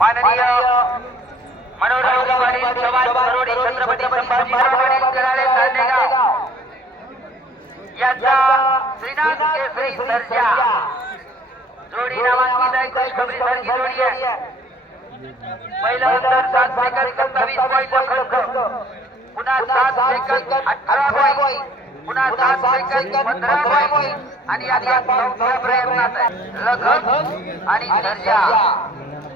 माननीय मनोरम कुमारी सवाल करोड़ी छत्रपति संभाजी महाराज कराले करने का यज्ञ श्रीनाथ के श्री दर्जा जोड़ी नवाकी दाई कुछ खबरी सर जोड़ी है पहला अंदर सात सेकंड कम कभी सवाई को खर्च कर पुनः सात सेकंड अठारह पॉइंट पुनः सात सेकंड पंद्रह पॉइंट अन्य अन्य पंद्रह प्रयत्न लगभग अन्य दर्जा